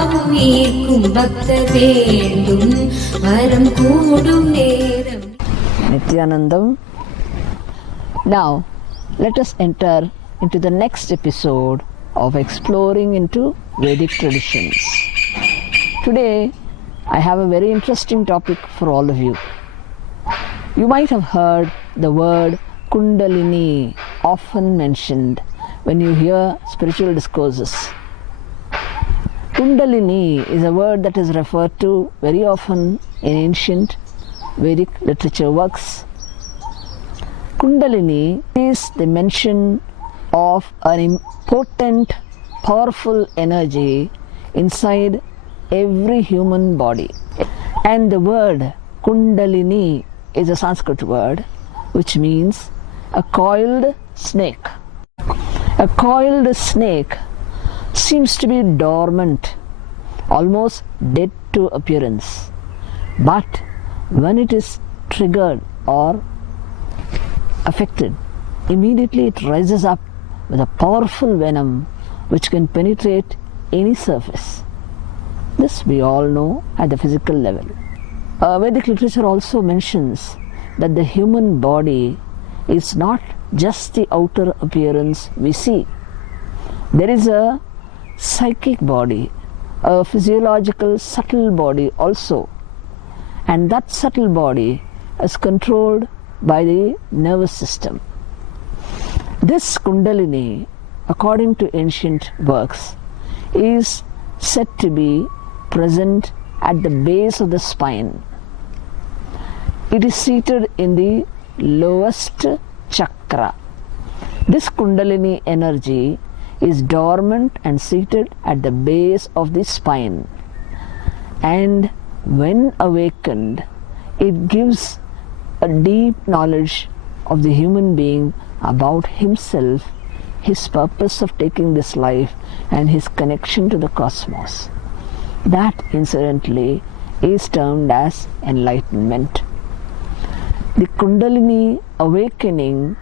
யாவும் ஈர்க்கும் பக்தர் வேண்டும் வரம் கூடும் நேரம். Nityanandam. Now, let us enter into the next episode of exploring into Vedic traditions. Today, I have a very interesting topic for all of you. You might have heard the word Kundalini often mentioned when you hear spiritual discourses. Kundalini is a word that is referred to very often in ancient Vedic literature works. Kundalini is the mention of an important, powerful energy inside every human body. And the word Kundalini is a Sanskrit word which means a coiled snake. A coiled snake seems to be dormant, almost dead to appearance. But when it is triggered or affected, immediately it rises up with a powerful venom which can penetrate any surface. This we all know at the physical level. Vedic literature also mentions that the human body is not just the outer appearance we see. There is a psychic body, a physiological subtle body also, and that subtle body is controlled by the nervous system. This Kundalini, according to ancient works, is said to be present at the base of the spine. It is seated in the lowest chakra. This Kundalini energy is dormant and seated at the base of the spine, and when awakened, it gives a deep knowledge of the human being about himself, his purpose of taking this life, and his connection to the cosmos. That, incidentally, is termed as enlightenment. The Kundalini awakening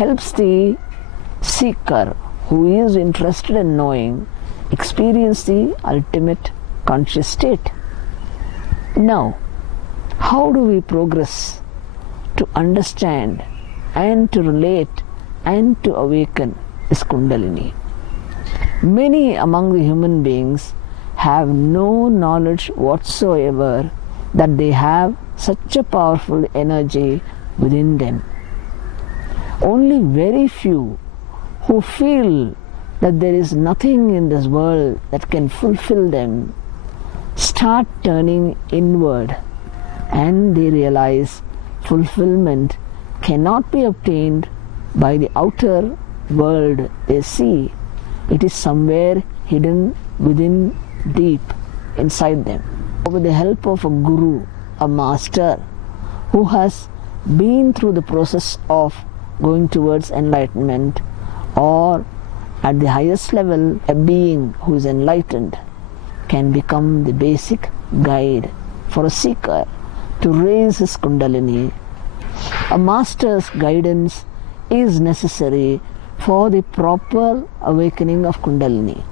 helps the seeker who is interested in knowing experience the ultimate conscious state. Now, how do we progress to understand and to relate and to awaken this Kundalini? Many among the human beings have no knowledge whatsoever that they have such a powerful energy within them. Only very few who feel that there is nothing in this world that can fulfill them start turning inward, and they realize fulfillment cannot be obtained by the outer world they see. It is somewhere hidden within, deep inside them. With the help of a guru, a master who has been through the process of going towards enlightenment, or at the highest level, a being who is enlightened can become the basic guide for a seeker to raise his Kundalini. A master's guidance is necessary for the proper awakening of Kundalini.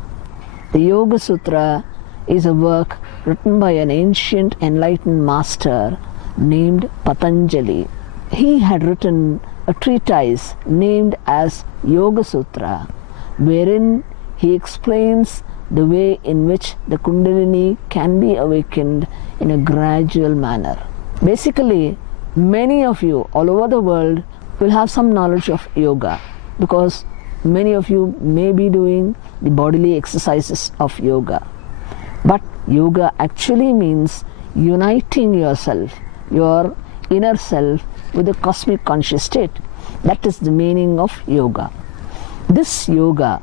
The Yoga Sutra is a work written by an ancient enlightened master named Patanjali. He had written a treatise named as Yoga Sutra, wherein he explains the way in which the Kundalini can be awakened in a gradual manner. Basically, many of you all over the world will have some knowledge of yoga, because many of you may be doing the bodily exercises of yoga. But yoga actually means uniting yourself, your inner self, with the cosmic conscious state. That is the meaning of yoga. This yoga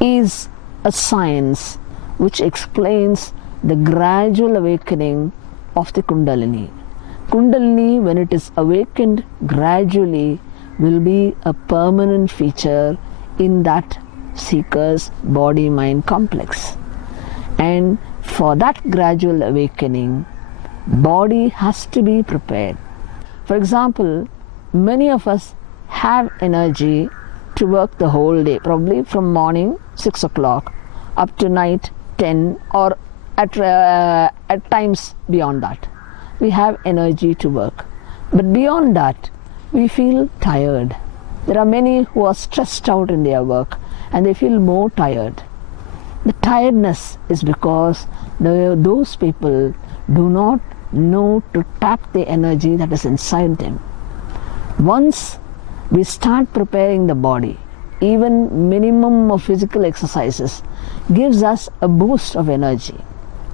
is a science which explains the gradual awakening of the Kundalini. Kundalini, when it is awakened gradually, will be a permanent feature in that seeker's body-mind complex. And for that gradual awakening, body has to be prepared. For example, many of us have energy to work the whole day, probably from morning 6 o'clock up to night 10 or at times beyond that. We have energy to work. But beyond that, we feel tired. There are many who are stressed out in their work and they feel more tired. The tiredness is because those people do not know to tap the energy that is inside them. Once we start preparing the body, even minimum of physical exercises gives us a boost of energy.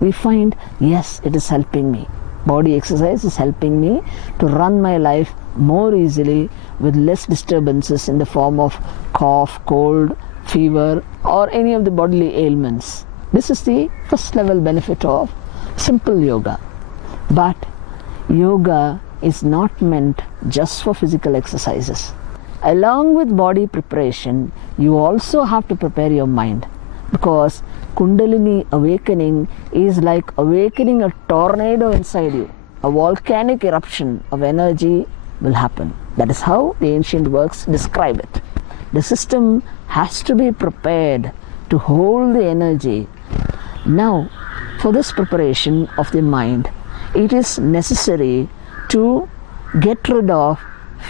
We find, yes, it is helping me. Body exercise is helping me to run my life more easily with less disturbances in the form of cough, cold, fever, or any of the bodily ailments. This is the first level benefit of simple yoga. But yoga is not meant just for physical exercises. Along with body preparation, you also have to prepare your mind, because Kundalini awakening is like awakening a tornado inside you. A volcanic eruption of energy will happen. That is how the ancient works describe it. The system has to be prepared to hold the energy. Now, for this preparation of the mind, it is necessary to get rid of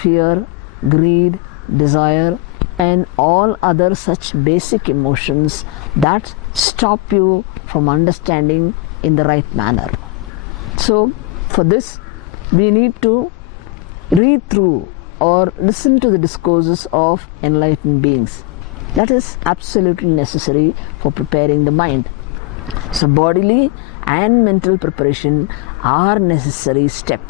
fear, greed, desire, and all other such basic emotions that stop you from understanding in the right manner. So, for this, we need to read through or listen to the discourses of enlightened beings. That is absolutely necessary for preparing the mind. So, bodily and mental preparation are necessary step.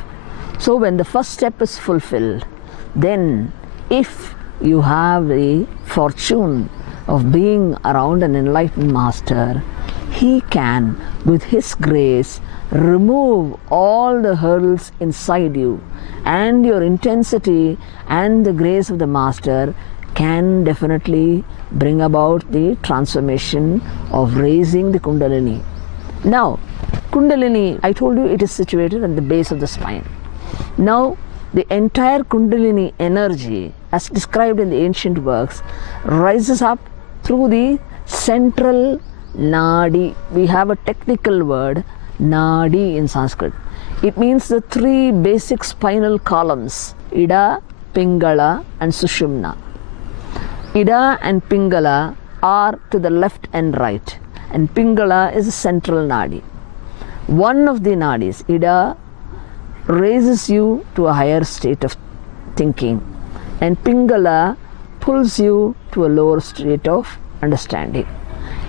So, when the first step is fulfilled, then if you have the fortune of being around an enlightened master, he can, with his grace, remove all the hurdles inside you, and your intensity and the grace of the master can definitely bring about the transformation of raising the Kundalini. Now, Kundalini, I told you it is situated at the base of the spine. Now, the entire Kundalini energy, as described in the ancient works, rises up through the central nadi. We have a technical word, nadi, in Sanskrit. It means the three basic spinal columns, Ida, Pingala, and Sushumna. Ida and Pingala are to the left and right, and Pingala is a central nadi. One of the nadis, Ida, raises you to a higher state of thinking, and Pingala pulls you to a lower state of understanding.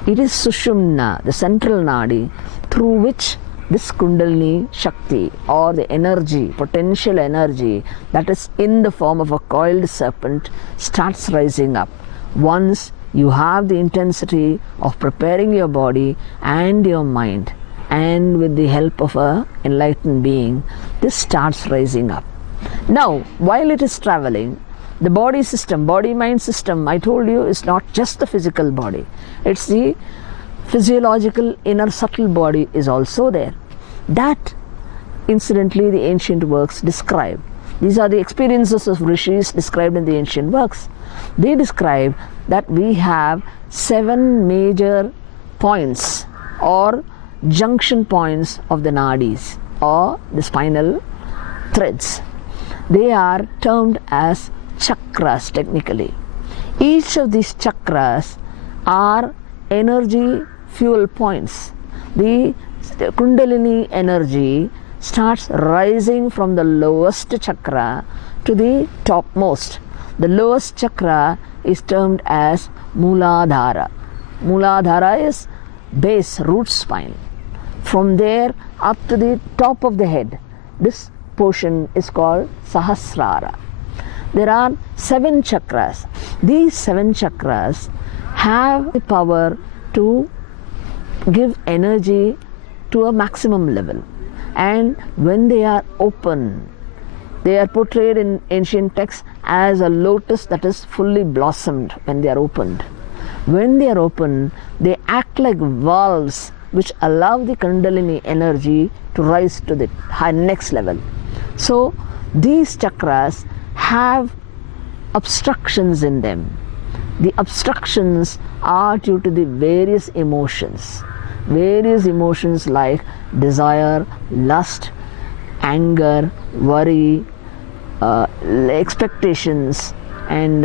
It is Sushumna, the central nadi, through which this Kundalini Shakti, or the energy, potential energy that is in the form of a coiled serpent, starts rising up. Once you have the intensity of preparing your body and your mind, and with the help of an enlightened being, this starts rising up. Now, while it is traveling, the body system, body-mind system, I told you, is not just the physical body. It's the physiological inner subtle body is also there. That, incidentally, the ancient works describe. These are the experiences of rishis described in the ancient works. They describe that we have 7 major points or junction points of the nadis or the spinal threads. They are termed as chakras technically. Each of these chakras are energy fuel points. The Kundalini energy starts rising from the lowest chakra to the topmost. The lowest chakra is termed as Mooladhara. Mooladhara is base, root spine. From there up to the top of the head, this portion is called Sahasrara. There are 7 chakras. These 7 chakras have the power to give energy to a maximum level, and when they are open, they are portrayed in ancient texts as a lotus that is fully blossomed when they are opened. When they are open, they act like valves which allow the Kundalini energy to rise to the next level. So these chakras have obstructions in them. The obstructions are due to the various emotions. various emotions like desire, lust, anger, worry, expectations, and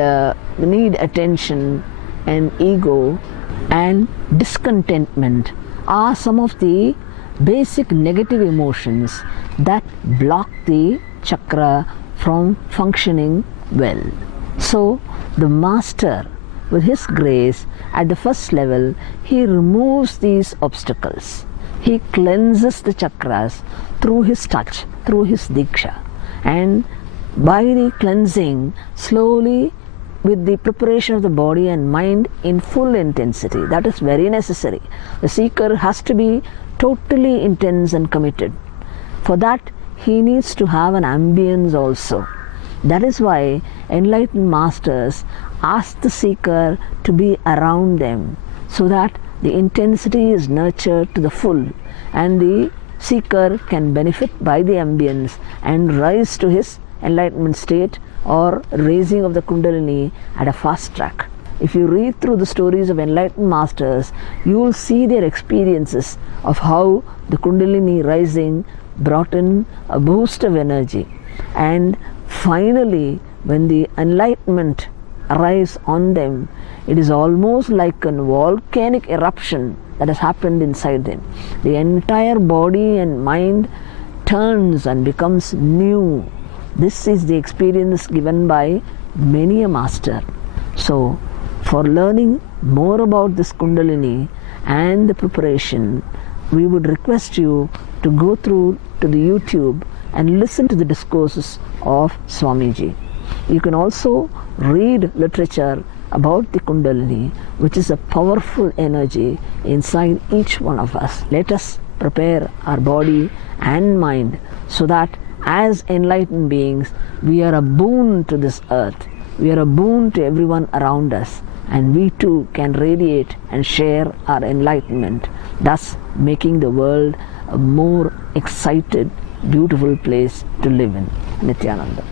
need attention, and ego, and discontentment are some of the basic negative emotions that block the chakra from functioning well. So the master, with his grace, at the first level, he removes these obstacles. He cleanses the chakras through his touch, through his diksha. And by the cleansing, slowly, with the preparation of the body and mind in full intensity, that is very necessary. The seeker has to be totally intense and committed. For that, he needs to have an ambience also. That is why enlightened masters ask the seeker to be around them, so that the intensity is nurtured to the full and the seeker can benefit by the ambience and rise to his enlightenment state or raising of the Kundalini at a fast track. If you read through the stories of enlightened masters, you will see their experiences of how the Kundalini rising brought in a boost of energy. And finally, when the enlightenment arrives on them, it is almost like a volcanic eruption that has happened inside them. The entire body and mind turns and becomes new. This is the experience given by many a master. So, for learning more about this Kundalini and the preparation, we would request you to go through to the YouTube and listen to the discourses of Swamiji. You can also read literature about the Kundalini, which is a powerful energy inside each one of us. Let us prepare our body and mind so that as enlightened beings, we are a boon to this earth. We are a boon to everyone around us, and we too can radiate and share our enlightenment, thus making the world a more excited, beautiful place to live in. Nityananda.